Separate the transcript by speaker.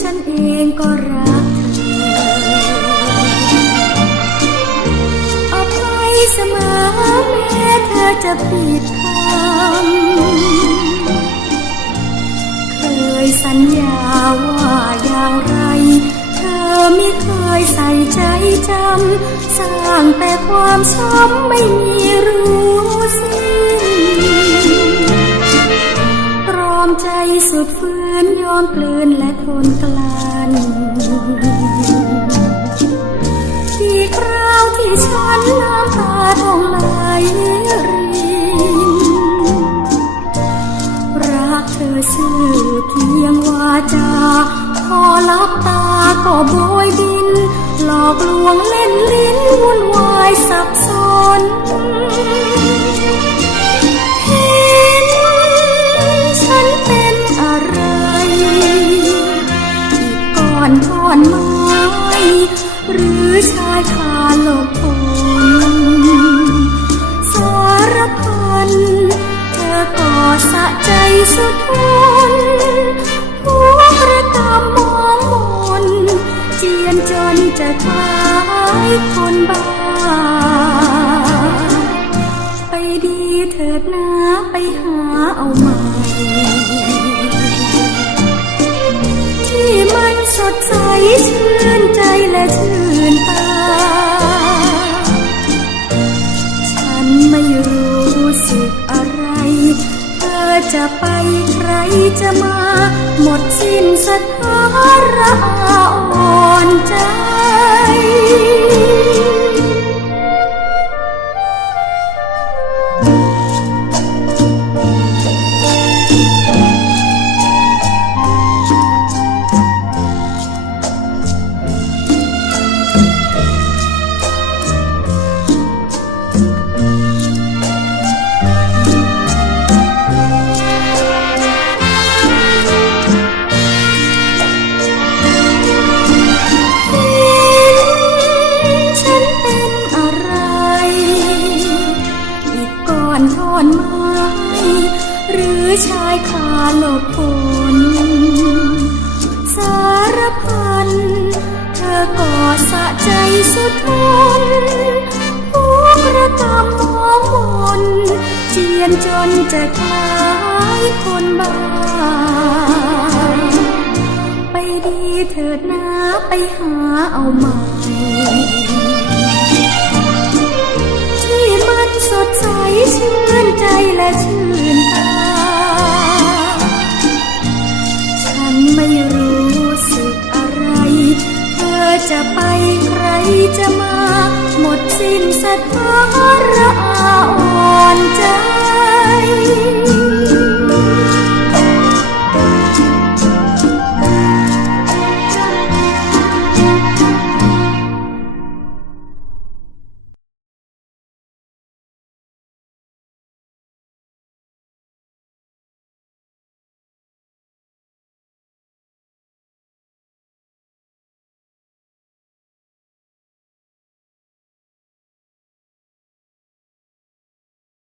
Speaker 1: ฉันเองก็รักเธอออกไปเสมอแม้เธอจะผิดคำเคยสัญญาว่าอย่างไร เธอไม่เคยใส่ใจจำ สร้างแต่ความช้ำไม่มีรู้สิ สุดฝืนยอมกลืนและทนกลั้นที่คราวที่ฉัน สุดทนหัวกระตำมองมนเจียนจนจะคล้ายคนบ้า ไปดีเถิดนะไปหาเอาใหม่ที่มันสดใสชื่นใจและชื่นตา ฉันไม่รู้สึก จะไปใครจะมา หมดสิ้นสถาระอ่อนใจ อนไม้หรือชายคาโลกฝนสารพันเธอก็สะใจสุดทนหัวกระตำมองมนเจียนจนจะคล้ายคนบ้า ไปดีเถิดนะไปหาเอาใหม่ รจะมาหมดสิ้นสถาระอา